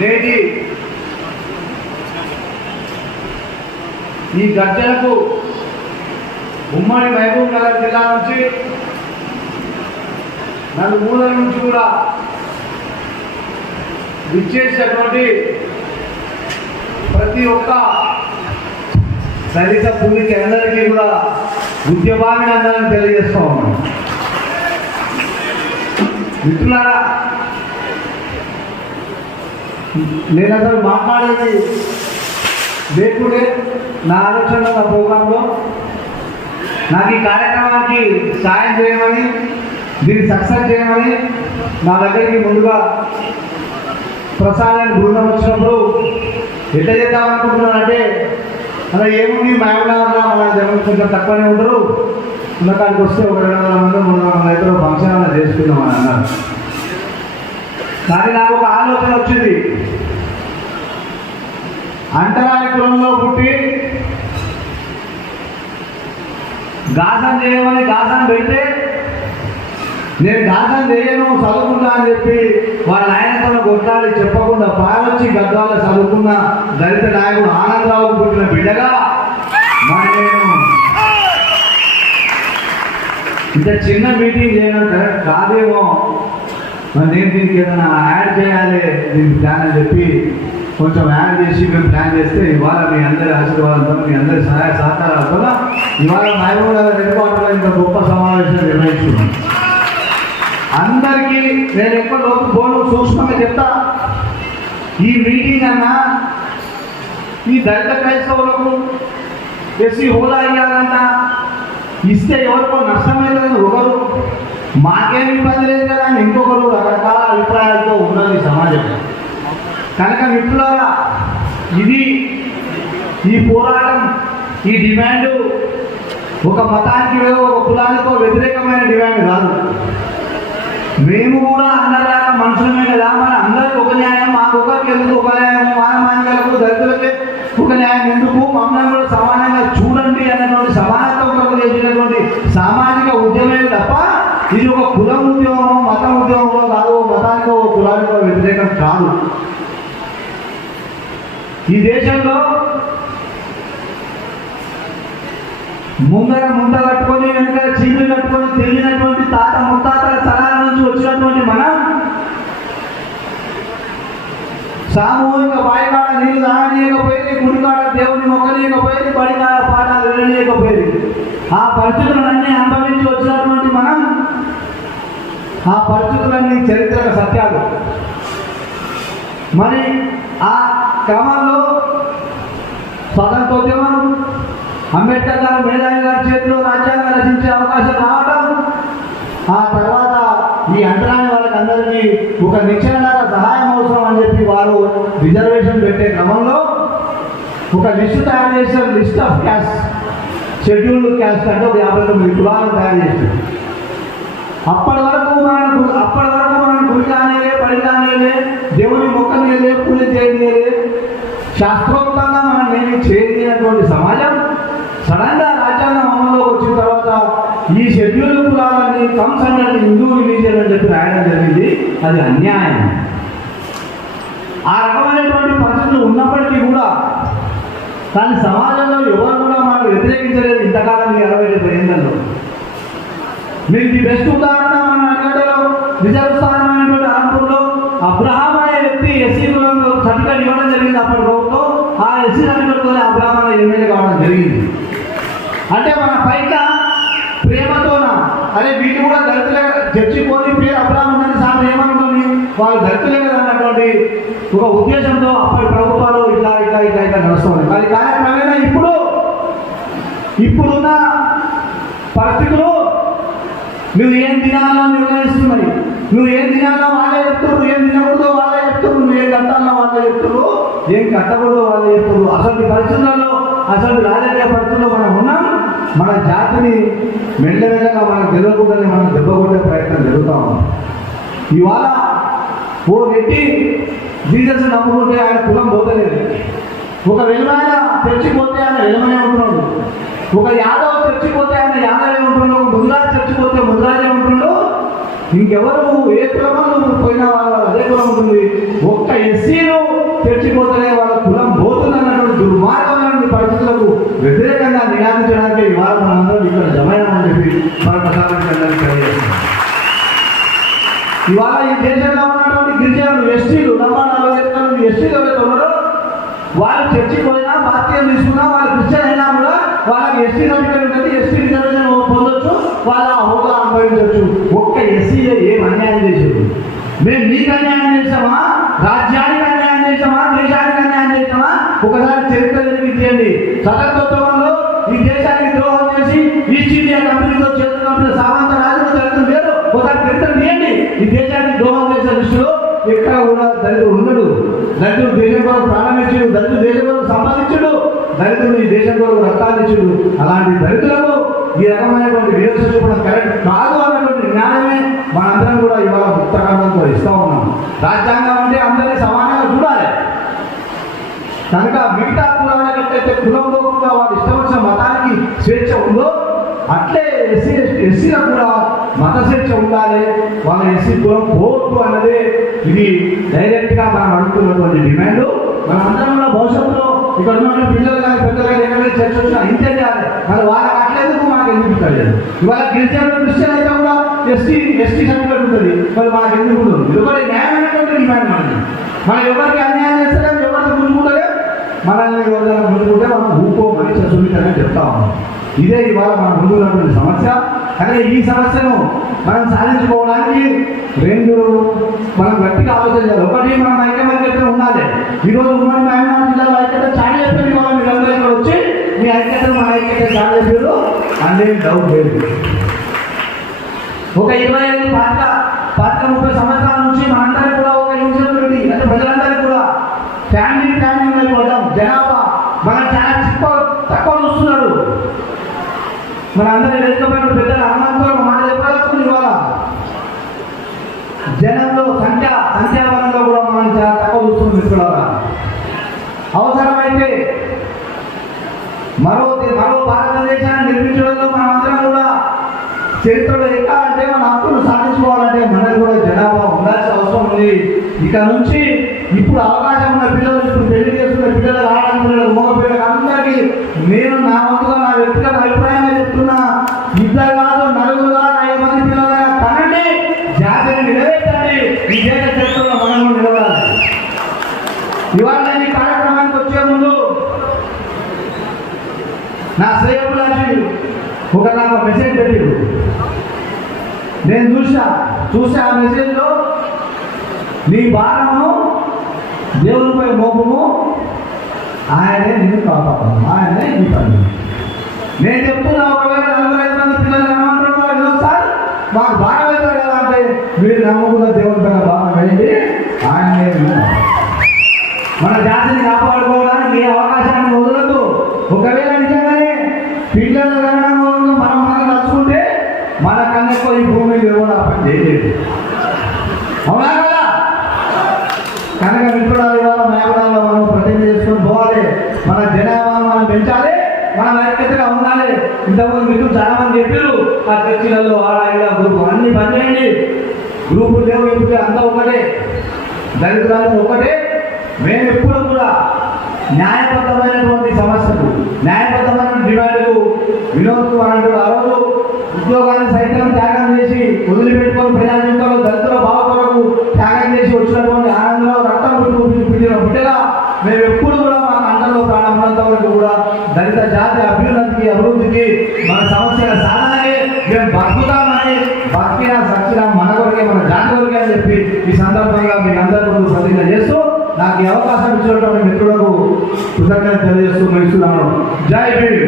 నేటి ఈ గర్జనకు ఉమ్మడి మహబూబ్ నగర్ జిల్లా నుంచి నలుమూలల నుంచి కూడా విచ్చేసినటువంటి ప్రతి ఒక్క దళిత భూమికి అందరికీ కూడా ఉద్యమాన్ని అందరం తెలియజేస్తూ ఉన్నాం. మిత్రులారా, నేను అసలు మాట్లాడేది లేకుండే నా ఆలోచన నా ప్రోగ్రాంలో నాకు ఈ కార్యక్రమానికి సాయం చేయమని, దీన్ని సక్సెస్ చేయమని నా దగ్గరికి ముందుగా ప్రసాదాన్ని బృందం వచ్చినప్పుడు ఎట్లా చేద్దామనుకుంటున్నానంటే, అలా ఏముంది మహబూబ్నగర్లో మన జనం కొంచెం తక్కువనే ఉంటారు, ఉన్నకాడికి వస్తే ఒక 200 మంది 300 మంది అయితే ఫంక్షన్ అలా చేసుకుందామని అన్నారు. కానీ నాకు ఒక ఆలోచన వచ్చింది. అంటరాని కులంలో పుట్టి గాసం చేయమని గాసం పెడితే నేను గాసం చేయను చదువుకుంటా అని చెప్పి వాళ్ళ ఆయనతో కొట్లాడి చెప్పకుండా పాలొచ్చి గద్వాల చదువుకున్న దళిత నాయకుడు ఆనందరావు పుట్టిన బిడ్డగా మరి నేను ఇంత చిన్న మీటింగ్ చేయడం కరెక్ట్ కాదేమో, మరి నేను దీనికి ఏదైనా యాడ్ చేయాలి దీనికి ప్లాన్ అని చెప్పి కొంచెం యాడ్ చేసి మేము ప్లాన్ చేస్తే ఇవాళ మీ అందరి ఆశీర్వాదంతో, మీ అందరి సహాయ సహకారాలతో ఇవాళ మహబూబ్ నగర్ హెడ్ క్వార్టర్లో ఇంత గొప్ప సమావేశం నిర్వహిస్తున్నాం. అందరికీ నేను ఎక్కువ లోపు పోను, సూక్ష్మంగా చెప్తా. ఈ మీటింగ్ అన్నా ఈ దళిత క్రైస్తవులకు ఎస్సీ హోదా ఇవ్వాలంట, ఇస్తే ఎవరికో నష్టమైందని ఒకరు, మాకేమి ఇబ్బంది లేదు కదా అని ఇంకొకరు రకరకాల అభిప్రాయాలతో ఉన్నది సమాజం. కనుక మిత్రులారా, ఇది ఈ పోరాటం, ఈ డిమాండ్ ఒక మతానికి ఒక కులానికో వ్యతిరేకమైన డిమాండ్ కాదు. మేము కూడా అందరిలాగా మనుషులమే కదా, మన అందరికీ ఒక న్యాయం, మాకు ఒకరికి ఎందుకు ఒక న్యాయం, మానవాళికులకు దళితులకే ఒక న్యాయం ఎందుకు, మమ్మల్ని కూడా సమానంగా చూడండి అన్నటువంటి సమానత్వం కొరకు చేసినటువంటి సామాజిక ఉద్యమే తప్ప ఇది ఒక కులం ఉద్యమం, మత ఉద్యమం కాదు, మతానికో కులానికో వ్యతిరేకం కాదు. ఈ దేశంలో ముందర ముంత కట్టుకొని వెనుక చీపులు కట్టుకొని తెలియనటువంటి తాత ముత్తాతల తరాల నుంచి వచ్చినటువంటి మనం సామూహిక బాయికాడ నీళ్ళు తాగనీయకపోయేది, గుడికాడ దేవుని మొక్కనీయకపోయేది, బడికాడ పాఠాలు విననీయకపోయేది. ఆ పరిస్థితులన్నీ అనుభవించి వచ్చినటువంటి మనం ఆ పరిస్థితులన్నీ చరిత్రక సత్యాలు. మరి ఆ క్రమంలో స్వతంత్రోద్యమం, అంబేద్కర్ గారు మేధావి గారి చేతిలో రాజ్యాంగం రచించే అవకాశం రావడం, ఆ తర్వాత ఈ అంటరాని వాళ్ళకి అందరికీ ఒక నిశ్చయలాగా సహాయం అవసరం అని చెప్పి వారు రిజర్వేషన్ పెట్టే క్రమంలో ఒక లిస్టు తయారు చేశారు. List of caste, scheduled caste అంటే ఒక 59 కులాలను తయారు చేశారు. అప్పటి వరకు మనం గుడి కానిలే, పడి కానిలే, దేవుని మొక్కనిలే, పూజ చేయనిలే, శాస్త్రోక్తంగా మనం ఏమి చేయలేనటువంటి సమాజం సడన్గా రాజ్యాంగం అమల్లోకి వచ్చిన తర్వాత ఈ షెడ్యూల్ కులాలని కంసన్నది హిందూ రిలీజియన్ అని చెప్పి రాయడం జరిగింది. అది అన్యాయం. ఆ రకమైనటువంటి పరిస్థితులు ఉన్నప్పటికీ కూడా కానీ సమాజంలో ఎవరు కూడా మనం వ్యతిరేకించలేదు ఇంతకాలం ఈ 60-70 ఏళ్లలో. మీకు ది బెస్ట్ ఉదాహరణ మన అక్కడలో రిజర్వ్ స్థానమైనటువంటి ఆంధ్రలో అబ్రహాం అనే వ్యక్తి ఎస్సీ కులంలో సర్టిఫికేట్ ఇవ్వడం జరిగింది. అప్పటి ప్రభుత్వం ఆ ఎస్సీ సర్టిఫికేట్తో అబ్రహాం అనే ఎమ్మెల్యే కావడం జరిగింది. అంటే మన పైన ప్రేమతోన అదే వీటి కూడా దళితులే చర్చిపోని పేరు అబ్రహాం ఉందని సార్ ఏమనుకోని వాళ్ళు దళితులే కదా అన్నటువంటి ఒక ఉద్దేశంతో అప్పటి ప్రభుత్వాలు ఇట్లా నడుస్తుంది. కానీ కార్యక్రమేణా ఇప్పుడున్న పరిస్థితులు నువ్వు ఏం తినాలో నిర్ణయిస్తున్నాయి, నువ్వు ఏం తినాలో వాళ్ళే చెప్తున్నారు, ఏం తినకూడదో వాళ్ళే చెప్తున్నారు, నువ్వు ఏం కట్టాలో వాళ్ళే చెప్తున్నారు, ఏం కట్టకూడదో వాళ్ళే చెప్తున్నారు. అసలు పరిస్థితుల్లో, అసలు రాజకీయ పరిస్థితుల్లో మనం ఉన్నాం. మన జాతిని మెల్లమెల్లగా మనకు తెలియకూడదని మనం దెబ్బకొట్టే ప్రయత్నం జరుగుతూ ఉంది. ఇవాళ ఓ రెడ్డి జీసస్ నమ్ముకుంటే ఆయన కులం పోతలేదు, ఒక వెలుమైన చర్చిపోతే ఆయన వెలుమనే ఉంటున్నాడు, ఒక యాదవ్ చర్చిపోతే ఆయన యాదవే ఉంటున్నాడు, ఒక ముద్రాజ్ చర్చిపోతే ముద్రాజే ఉంటున్నాడు. ఇంకెవరు ఏ కులమో నువ్వు పోయిన వాళ్ళు అదే కులం ఉంటుంది. ఒక్క ఎస్సీలు ఇవాళ ఈ దేశంలో ఉన్నటువంటి గిరిజనులు ఎస్టీలు 40 ఎస్టీలు ఎవరైతే ఉన్నారో వాళ్ళు చర్చికి పోయినా బాధ్యత తీసుకున్నా వాళ్ళు క్రిస్టియన్ అయినా కూడా వాళ్ళకి ఎస్టీ సర్టిఫికేట్ ఉంటుంది, ఎస్టీ రిజర్వేషన్ పొందొచ్చు, వాళ్ళ హోదా అనుభవించవచ్చు. ఒక్క ఎస్సీలో ఏం అన్యాయం చేసేది? మేము నీకు అన్యాయం చేసామా, రాజ్యానికి అన్యాయం చేసామా, దేశానికి అన్యాయం చేసామా? ఒకసారి చరిత్ర చేయండి. స్వతంత్రోత్సవంలో ఈ దేశానికి ద్రోహం చేసి ఈస్ట్ ఇండియా కంపెనీతో చేస్తున్న సామంత రాజులు చరిత్ర లేదు. ఒకసారి చరిత్ర తీయండి. ఈ దేశానికి ద్రోహం చేసే దృష్టిలో ఎక్కడ కూడా దళితుడు ఉండడు. దళితుడు దేశం కొరకు ప్రారంభించుడు, దళితుడు దేశం కొరకు సంపాదించుడు, దళితుడు ఈ దేశం కొరకు రక్తాన్నిచ్చుడు. అలాంటి దళితులకు ఈ రకమైనటువంటి వివరించడం కరెక్ట్ కాదు అన్నటువంటి జ్ఞానమే మనందరం కూడా ఇవాళ ముక్తకాలంతో ఇస్తూ ఉన్నాం. రాజ్యాంగం అంటే అందరినీ సమానంగా చూడాలి. కనుక మిగతా కులాలకైతే కులంలో కూడా వాళ్ళు ఇష్టం వచ్చిన మతానికి స్వేచ్ఛ ఉందో అట్లే ఎస్సీలకు కూడా మత స్వేచ్ఛ ఉండాలి. వాళ్ళ ఎస్సీ కులం పోవద్దు అన్నదే ఇది డైరెక్ట్గా మనం అడుగుతున్నటువంటి డిమాండ్. మనం అందరం కూడా భవిష్యత్తులో ఇక్కడ ఉన్న పిల్లలు కానీ పెద్దలు కానీ ఎక్కడైనా చర్చ వచ్చినా ఇంతే చేయాలి. మరి వాళ్ళకి అట్లేందుకు మనకు ఎందుకు తెలియదు? ఇవాళ గిరిజనులు క్రిస్టియన్ అయితే కూడా ఎస్టీ సర్టిఫికేట్ ఉంటుంది, మరి మనకు ఎందుకు ఉండదు? ఇది కూడా న్యాయమైనటువంటి డిమాండ్ మనది. మనం ఎవరికి అన్యాయం చేస్తారని ఎవరికి ముందుకుంటే మనల్ని ఎవరైనా ముందుకుంటే మనం ఊపో మనిషి సున్నితంగా చెప్తా ఉన్నాం. ఇదే ఇవాళ మన ముందున్నటువంటి సమస్య. కానీ ఈ సమస్యను మనం సాధించుకోవడానికి మనం గట్టిగా ఆలోచన చేయాలి. ఒకటి, మనం ఐక్యమత్యత ఉండాలి. ఈరోజు ఉమ్మడి మహబూబాబాద్ జిల్లాలో ఐక్యత చాలా చెప్పారు. ఇవాళ మీరందరూ ఇక్కడ వచ్చి మీ ఐక్యతను మన ఐక్యత చాలా చెప్పారు, అందులో డౌట్ లేదు. ఒక 25, 30 సంవత్సరాల నుంచి మనందరికీ కూడా ఒక ఇన్సెక్యూరిటీ అంటే ప్రజలందరికీ కూడా ఫ్యామిలీ అయిపోవడం, జనాభా మనం చాలా తక్కువ చూస్తున్నారు. మన అందరి వెనుకపోయిన పెద్దల అన్నంతో మాట చెప్పాల్సింది. ఇవాళ జనంలో సంఖ్యాబలంలో కూడా మనం చాలా తక్కువ చూస్తుంది. మిత్రులారా, అవసరమైతే మరో భారతదేశాన్ని నిర్మించడంలో మనం అందరం కూడా చరిత్రలో ఎక్కాలంటే మన హక్కులు సాధించుకోవాలంటే మనకు కూడా జనాభా ఉండాల్సిన అవసరం ఉంది. ఇక నుంచి ఇప్పుడు అవకాశం ఉన్న పిల్లలు, ఇప్పుడు పెళ్లి చేస్తున్న పిల్లలు, ఆడపిల్లలు, మగ పిల్లలకు అందరికీ నేను నా వంతుగా నా వ్యక్తిగత అభిప్రాయంగా చెప్తున్నా, ఇద్దరు కాదు, నలుగురు కాదు, 5 మంది పిల్లలుగా కనండి, జాతిని నిలబెట్టండి. ఈ దేశ చరిత్రలో మనం నిలబడాలి. ఇవాళ నేను ఈ కార్యక్రమానికి వచ్చే ముందు నా శ్రేయభిలాషి నాకు మెసేజ్ పెట్టారు. నేను చూసా ఆ మెసేజ్లో నీ భారము దేవునిపై మోపము, ఆయనే నిన్ను కాపాడము, ఆయనే నీ పని. నేను చెప్తున్నా, ఒకవేళ 45 మంది పిల్లలు ఏమంటున్నారు సార్ మాకు భారం అవుతారు కదా అంటే, మీరు నమ్మకుండా దేవుని పైన భారం వేయండి, ఆయనే మన జాతిని కాపాడుకోవడానికి ఏ అవకాశాన్ని వదలదు. ఒకవేళ నిజంగానే పిల్లలు మనం నచ్చుకుంటే మన కన్నెక్కువ ఈ భూమి కూడా పని చేయలేదు. అవునా కదా? కనుక మిత్రుడాలు ఇవాళ మేకడాల్లో మనం ప్రతిజ్ఞ చేసుకొని పోవాలి. మన జనాభాను మనం పెంచాలి, మన ఐక్యతగా ఉండాలి. ఇంతకుముందు మిత్రులు చాలా మంది చెప్పారు, ఆ చర్చిలలో ఆడ గ్రూపు అన్ని పని చేయండి. గ్రూపులు లేవు, ఇప్పుడు అంతా ఒకటే, దళితులంతా ఒకటే. మేము ఎప్పుడు కూడా న్యాయబద్ధమైనటువంటి సమస్యలు, న్యాయబద్ధమైన డిమాండ్లు, వినోద్ కుమార్ ఆ రోజు ఉద్యోగాన్ని సైతం త్యాగం చేసి వదిలిపెట్టుకొని ప్రజాజీవితంలో దళితుల భావ కొరకు త్యాగం చేసి వచ్చినటువంటి ఆనందంలో రక్తం పుట్టిన బిడ్డగా మేము ఎప్పుడు కూడా మా కంటలో ప్రాణమైనంత వరకు కూడా దళిత జాతి అభివృద్ధికి మన సమస్యల సాధనకి మేము బతుకుతామని, బతికినా సచ్చినా మన కొరకే, మన జాతి కొరకే అని చెప్పి ఈ సందర్భంగా మీ అందరి ముందు ప్రతిజ్ఞ చేస్తూ నాకు ఈ అవకాశం ఇచ్చినటువంటి మిత్రులకు కృతజ్ఞత తెలియజేస్తూ ముగిస్తున్నాను. జై భీమ్.